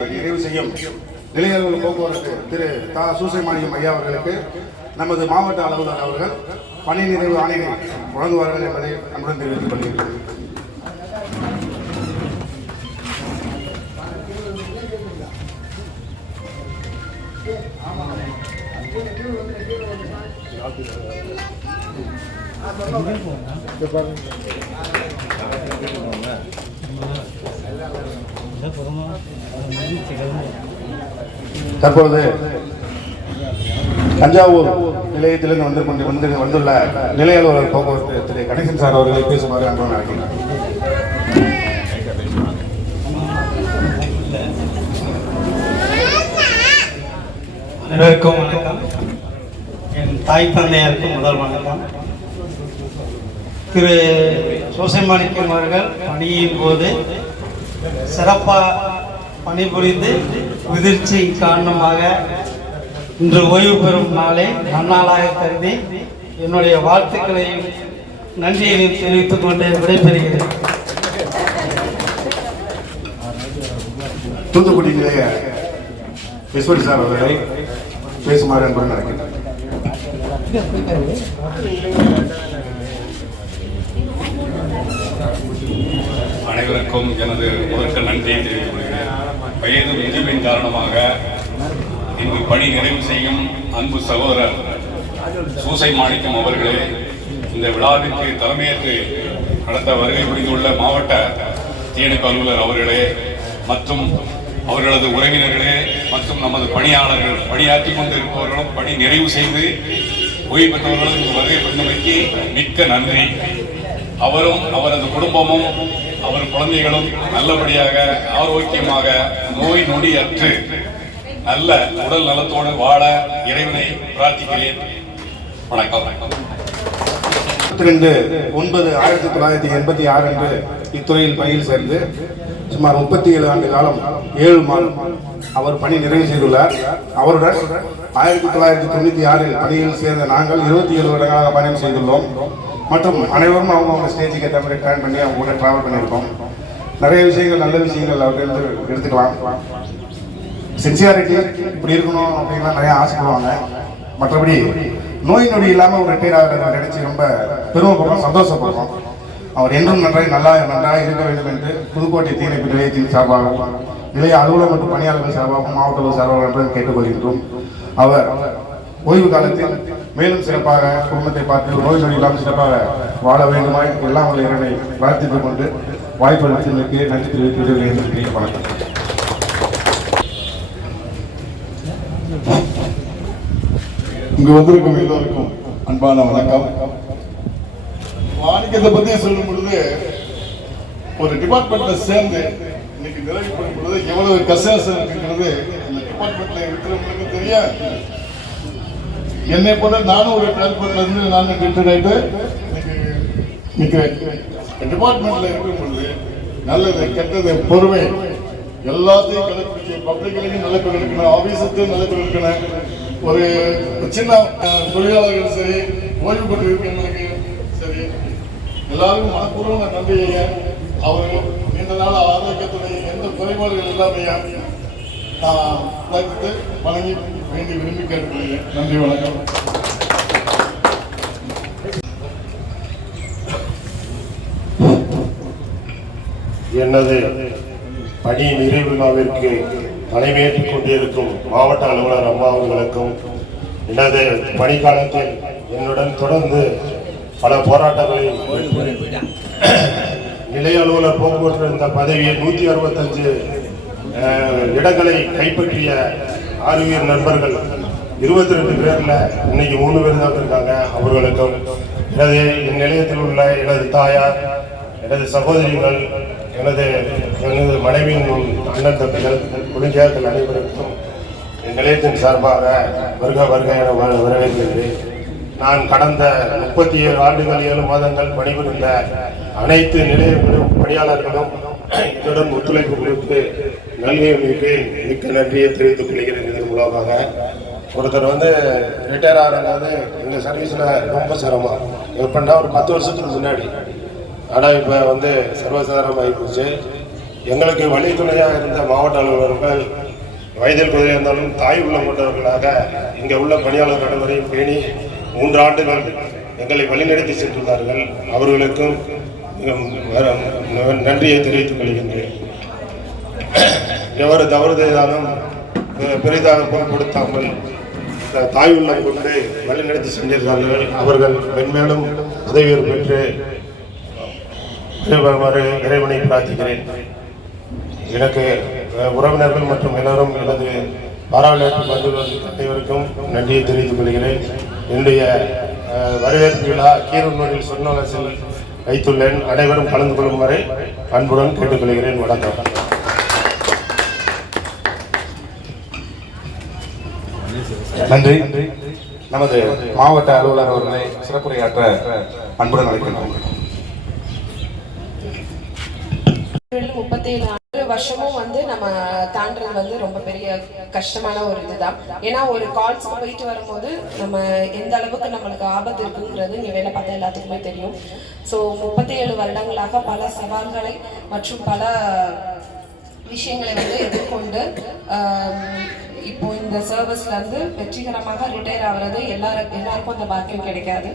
நிறைவு செய்யும் நிலையலுவல் போக்குவரத்து திரு தா. சூசைமாணிக்கம் ஐயா அவர்களுக்கு நமது மாவட்ட அலுவலர் அவர்கள் பணி நிறைவு ஆணையை வழங்குவார்கள் என்பதை நம்முடன் தெரிவித்துக் கொள்கிறேன். தற்போது தஞ்சாவூர் நிலையத்திலிருந்து வந்துள்ள நிலைய அலுவலர் போக்குவரத்து திரு கணேசன் சார் அவர்களை பேசுமாறு அன்புடன் அழைக்கின்றனர். அனைவருக்கும் வணக்கம். என் தாய் தந்தையாருக்கும் முதல் வணக்கம். திரு சூசைமாணிக்கம் அவர்கள் பணியின் போது சிறப்பாக பணிபுரிந்து முதிர்ச்சி காரணமாக இன்று ஓய்வு பெறும் நாளை நன்னாளாக கருதி என்னுடைய வாழ்த்துக்களை நன்றியை தெரிவித்துக் கொண்டு விடைபெறுகிறேன். தூத்துக்குடி நிலைய ஈஸ்வரி சார் அவர்களை பேசுமாறு என்பது நடக்கின்றனர். அனைவருக்கும் எனது முதற்க நன்றியை தெரிவித்துக் கொள்கிறேன். வயது முதிர்வின் காரணமாக இங்கு பணி நிறைவு செய்யும் அன்பு சகோதரர் சூசை மாணிக்கம் அவர்களே, இந்த விழாவிற்கு தலைமையேற்று நடத்த வருகை புரிந்துள்ள மாவட்ட தீயணைப்பு அலுவலர் அவர்களே மற்றும் அவர்களது உறவினர்களே மற்றும் நமது பணியாளர்கள், பணியாற்றி கொண்டு இருப்பவர்களும் பணி நிறைவு செய்து ஓய்வு பெற்றவர்களும் வருகை புரிந்தமைக்கு மிக்க நன்றி. அவரும் அவரது குடும்பமும் அவர் குழந்தைகளும் நல்லபடியாக ஆரோக்கியமாக நோய் நொடி அற்று நல்ல உடல் நலத்தோடு வாழ இறைவனை பிரார்த்திக்கிறேன். வணக்கம். 22/9/1986 அன்று இத்துறையில் பணியில் சேர்ந்து சுமார் 37 ஆண்டு காலம் 7 மாதம் அவர் பணி நிறைவு செய்துள்ளார். அவருடன் 1996 பணியில் சேர்ந்த நாங்கள் 27 வருடங்களாக பயணம் செய்துள்ளோம். மற்றும் அனைவரும் அவங்க ஸ்டேஜுக்கு ஏற்ற மாதிரி பிளான் பண்ணி அவங்க கூட டிராவல் பண்ணியிருக்கோம். நிறைய விஷயங்கள், நல்ல விஷயங்கள் அவர்கள் எடுத்துக்கலாம். சின்சியாரிட்டி இப்படி இருக்கணும் அப்படின்லாம் நிறைய ஆசைப்படுவாங்க. மற்றபடி நோய் நொடி இல்லாமல் ஒரு ரிட்டையர் ஆகிறத நினைச்சு ரொம்ப பெருமைப்படுறோம், சந்தோஷப்படுறோம். அவர் என்றும் நன்றாக இருக்க வேண்டும் என்று புதுக்கோட்டை தீயணைப்பு நிலையத்தின் சார்பாகவும் நிலைய அலுவலர் மற்றும் பணியாளர்கள் சார்பாகவும் மாவட்ட அலுவலர் சார்பாக என்று கேட்டுக்கொள்கின்றோம். அவர் ஓய்வு காலத்தில் மேலும் சிறப்பாக குடும்பத்தை பார்த்து நோய் நொடி இல்லாமல் சிறப்பாக வாழ வேண்டுமாய் எல்லாம் உள்ள இறைவனை பிரார்த்தித்துக் கொண்டு வாய்ப்பு அளித்ததற்கு நன்றி தெரிவித்து விடுகிறேன். வணக்கம். இங்கு வந்திருக்கும் எல்லோருக்கும் அன்பான வணக்கம். மாணிக்கத்தை பத்தி சொல்லும் பொழுது ஒரு டிபார்ட்மெண்ட்ல சேர்ந்து இன்னைக்கு நிறைவு பண்ணும் பொழுது எவ்வளவு கசேசம் இருக்குங்கிறது இந்த டிபார்ட்மெண்ட்ல இருக்கிறவங்களுக்கு தெரியாது. என்னை போல நானும் ஒரு டிபார்ட்மெண்ட்ல இருந்து நான் ரிட்டையர் ஆயிட்டு நிற்கிறேன். டிபார்ட்மெண்ட்ல இருக்கும் பொழுது நல்லது கெட்டது பொறுமை எல்லாத்தையும் கடைபிடிச்சு பப்ளிக்லையும் நல்ல பேர் இருக்கணும், ஆபீஸத்தையும் நல்ல பேர் இருக்கணும். ஒரு சின்ன தொழிலாளர்கள் சரி, ஓய்வு பெற்று இருக்கிறவங்களுக்கு சரி, எல்லாருக்கும் மனப்பூர்வ நன்றியை அவர்கள் நீண்ட நாள் ஆரோக்கியத்துடைய எந்த குறைபாடுகள் இல்லாமைய நான் பார்த்து வணங்கி வேண்டி விரும்பி கேட்டுக்கொள்கிறேன். நன்றி, வணக்கம். எனது பணி நிறைவு விழாவிற்கு தலைமையேற்றுக் கொண்டிருக்கும் மாவட்ட அலுவலர் அம்மா அவர்களுக்கும், எனது பணிக்காலத்தில் என்னுடன் தொடர்ந்து பல போராட்டங்களில் நிலைய அலுவலர் போக்குவரத்து இந்த பதவியை 165 இடங்களை கைப்பற்றிய ஆர்வியர் நண்பர்கள் 22 பேர்ல இன்னைக்கு 3 பேர் தான் இருக்காங்க. அவர்களுக்கும் எனது நிலையத்தில் உள்ள எனது தாயார், எனது சகோதரிகள், எனது மனைவியின் அண்ணன் தம்பிகள், குடிஞ்சாக்கள் அனைவருக்கும் என் நிலையத்தின் சார்பாக வருக வருக என வரவேற்கிறேன். நான் கடந்த 37 ஆண்டுகள் 7 மாதங்கள் பணிபுரிந்த அனைத்து நிலையங்களும் பணியாளர்களும் என்னுடன் ஒத்துழைப்பு கொடுத்து நல்கைக்கு மிக்க நன்றியை தெரிவித்துக் கொள்கிறேன். இதன் மூலமாக ஒருத்தர் ரிட்டையர் ஆகிறது எங்கள் சர்வீஸில் ரொம்ப சிரமம். எப்படின்னா ஒரு 10 வருஷத்துக்கு முன்னாடி, ஆனால் இப்போ சர்வசாதாரணம் ஆகிப்போச்சு. எங்களுக்கு வழித்துணையாக இருந்த மாவட்ட அலுவலர்கள் வயதில் குறையாக இருந்தாலும் தாய் உள்ளம் கொண்டவர்களாக இங்கே உள்ள பணியாளர் அனைவரையும் பேணி 3 ஆண்டுகள் எங்களை வழிநடத்தி சென்றுள்ளார்கள். அவர்களுக்கும் நன்றியை தெரிவித்துக் கொள்கின்றேன். எவர் தவறு செய்தாலும் பெரிதாக பொருட்படுத்தாமல் தாய் உள்ளம் கொண்டு வழிநடத்தி சென்றிருக்கிறார்கள். அவர்கள் மென்மேலும் உதவி பெற்று இறைவனை பிரார்த்திக்கிறேன். எனக்கு உறவினர்கள் மற்றும் எல்லாரும் எனது பாராளுமன்ற மந்திரிகள் அனைவருக்கும் நன்றியை தெரிவித்துக் கொள்கிறேன். என்னுடைய வரவேற்பு விழா கீரனூரில் சொர்ணவாசில் வைத்துள்ளேன். அனைவரும் கலந்து கொள்ளும் வரை அன்புடன் கேட்டுக்கொள்கிறேன். வணக்கம். நன்றி. நமது மாவட்ட அலுவலர் அவர்களை சிறப்புரையாற்ற அன்புடன் அழைக்கின்றோம். 37 வருஷமும் நம்ம தாண்டது ரொம்ப பெரிய கஷ்டமான ஒரு இதுதான். ஏன்னா ஒரு கால்ஸ்க்கு போயிட்டு வரும்போது நம்ம எந்த அளவுக்கு நம்மளுக்கு ஆபத்து இருக்குங்கிறது நீ வேலை பார்த்தா எல்லாத்துக்குமே தெரியும். ஸோ 37 வருடங்களாக பல சவால்களை மற்றும் பல விஷயங்களை எதிர்கொண்டு இப்போ இந்த சர்வீஸ்ல இருந்து வெற்றிகரமாக ரிட்டையர் ஆகிறது எல்லாருக்கும் அந்த பாக்கியம் கிடைக்காது.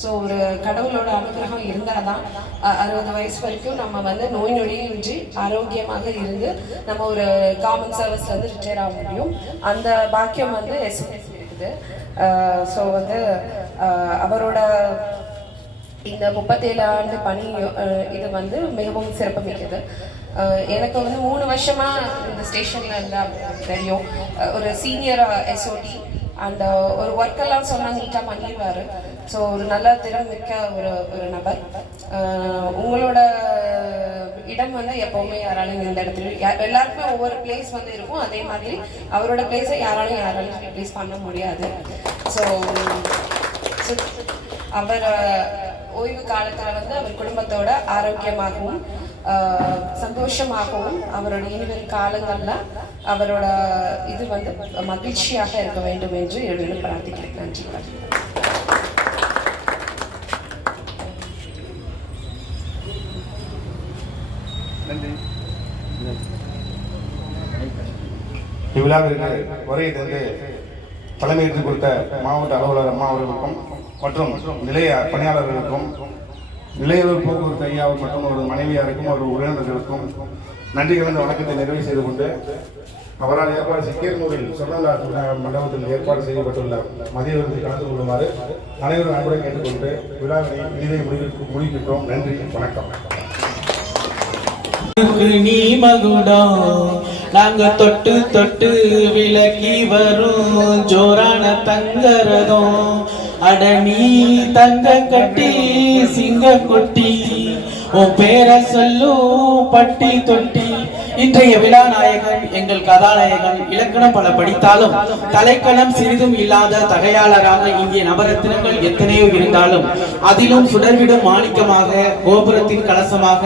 ஸோ ஒரு கடவுளோட அனுகிரகம் இருந்தால் தான் 60 வயசு வரைக்கும் நம்ம வந்து நோய் நொடியின்றி ஆரோக்கியமாக இருந்து நம்ம ஒரு கவர்மெண்ட் சர்வீஸ்ல இருந்து ரிட்டையர் ஆக முடியும். அந்த பாக்கியம் வந்து எஸ்என்எஸ் இருக்குது. ஸோ வந்து அவரோட இந்த 37 ஆண்டு பணி இது வந்து மிகவும் சிறப்புமிக்கது. எனக்கு வந்து 3 வருஷமா இந்த ஸ்டேஷன்ல இருந்தா தெரியும். ஒரு சீனியர் எஸ்ஓடி அந்த ஒரு ஒர்க்கெல்லாம் சொன்னால் நீட்டாக பண்ணிடுவார். ஸோ ஒரு நல்ல திறமிக்க ஒரு நபர். உங்களோட இடம் வந்து எப்போவுமே யாராலையும் இந்த இடத்துல எல்லாருக்குமே ஒவ்வொரு பிளேஸ் வந்து இருக்கும். அதே மாதிரி அவரோட பிளேஸை யாராலையும் ரிப்ளேஸ் பண்ண முடியாது. ஸோ அவர் ஓய்வு காலத்தில் வந்து அவர் குடும்பத்தோட ஆரோக்கியமாகவும் சந்தோஷமாகவும் அவரோட இனிவரும் காலங்கள்ல அவரோட இது வந்து மகிழ்ச்சியாக இருக்க வேண்டும் என்று எழுதி பிரார்த்திக்கிறேன். நன்றி. இவ்விழாவிற்கு உரையை தந்து தலைமையேற்றுக் கொடுத்த மாவட்ட அலுவலர் அம்மா அவர்களுக்கும் மற்றும் நிலைய பணியாளர்களுக்கும் நிலையவர் போக்குவரத்து ஐயாவுக்கு மற்றும் ஒரு மனைவியாருக்கும் ஒரு உறவினர்களுக்கும் நன்றி கலந்த வணக்கத்தை நிறைவு செய்து கொண்டு அவரால் ஏற்பாடு சிக்கேர்நூரில் சொர்ணலா மண்டபத்தில் ஏற்பாடு செய்யப்பட்டுள்ள மதிய விருந்தில் கலந்து கொள்ளுமாறு அனைவரும் அன்புடன் கேட்டுக்கொண்டு விழாவினை இனிதை முடிக்கின்றோம். நன்றி, வணக்கம். நீ மகுடம் நாங்க தொட்டு தொட்டு விலக்கி வரும் ஜோரான தங்கரதம் அட நீ தங்க கட்டி சிங்க கொட்டி உன் பேரை சொல்லும் பட்டி தொட்டி. இன்றைய விழா நாயகன் எங்கள் கதாநாயகன். இலக்கணம் பல படித்தாலும் தலைக்கணம் சிறிதும் இல்லாத தகையாளராக இந்திய நவரத்தினங்கள் எத்தனையோ இருந்தாலும் அதிலும் சுடர்விடும் மாணிக்கமாக கோபுரத்தின் கலசமாக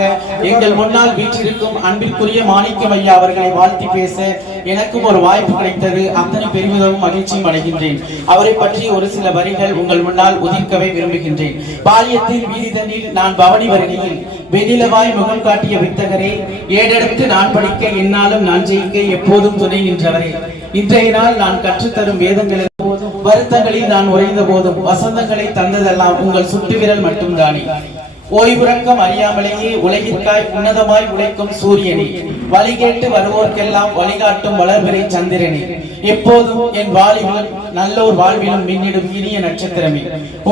எங்கள் முன்னால் வீற்றிருக்கும் அன்பிற்குரிய மாணிக்கம் ஐயா அவர்களை வாழ்த்தி பேச எனக்கும் ஒரு வாய்ப்பு கிடைத்தது. அத்தனை பெருமிதமும் மகிழ்ச்சியும் அடைகின்றேன். அவரை பற்றி ஒரு சில வரிகள் உங்கள் முன்னால் உதிர்க்கவே விரும்புகின்றேன். பாலியத்தில் வீதிதனில் நான் பவனி வருகையில் வெண்ணிலவாய் முகம் காட்டிய வித்தகரே, ஏடெடுத்து நான் படிக்க என்னாலும் நான் ஜெயிக்க எப்போதும் துணை நின்றவரே. இன்றைய நாள் நான் கற்றுத்தரும் வேதங்களில் வருத்தங்களில் நான் உறைந்த போதும் வசந்தங்களை தந்ததெல்லாம் உங்கள் சுட்டு விரல் மட்டும்தானே. ஓய்வுறக்கம் அறியாமலேயே உலகிற்காய் உன்னதமாய் உழைக்கும் சூரியனே, வழி கேட்டு வருவோர்க்கெல்லாம் வழிகாட்டும் வளர்பிறை சந்திரனே, எப்போதும் என் வாழ்விலும் நல்லோர் வாழ்விலும் மின்னிடும் இனிய நட்சத்திரமே,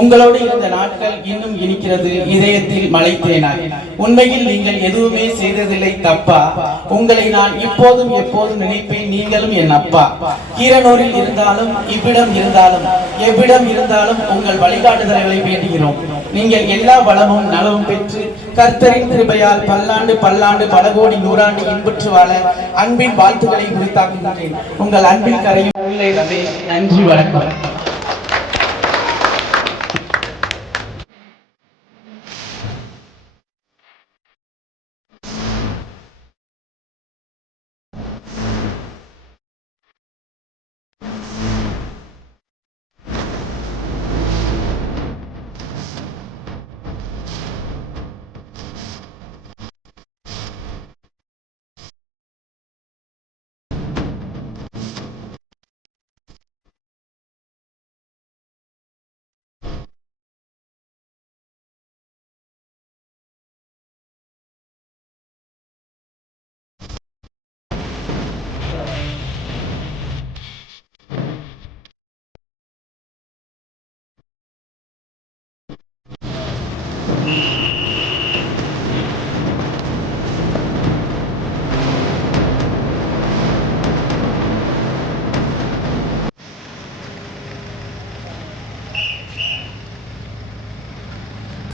உங்களோடு இருந்த நாட்கள் இன்னும் இனிக்கிறது இதயத்தில் மலைத்தேனாய். உண்மையில் நீங்கள் எதுவுமே செய்ததில்லை தப்பா, உங்களை நான் இப்போதும் எப்போதும் நினைப்பேன். நீங்களும் என் அப்பா. கீரனூரில் இருந்தாலும் இவ்விடம் இருந்தாலும் எவ்விடம் இருந்தாலும் உங்கள் வழிகாட்டுதல்களை வேண்டுகிறோம். நீங்கள் எல்லா வளமும் நலவும் பெற்று கர்த்தரின் கிருபையால் பல்லாண்டு பல்லாண்டு பல கோடி நூறாண்டு இன்புற்று வாழ அன்பின் வாழ்த்துக்களை குறித்தாக்குகின்றேன். உங்கள் அன்பின் கரையும் நன்றி, வணக்கம்.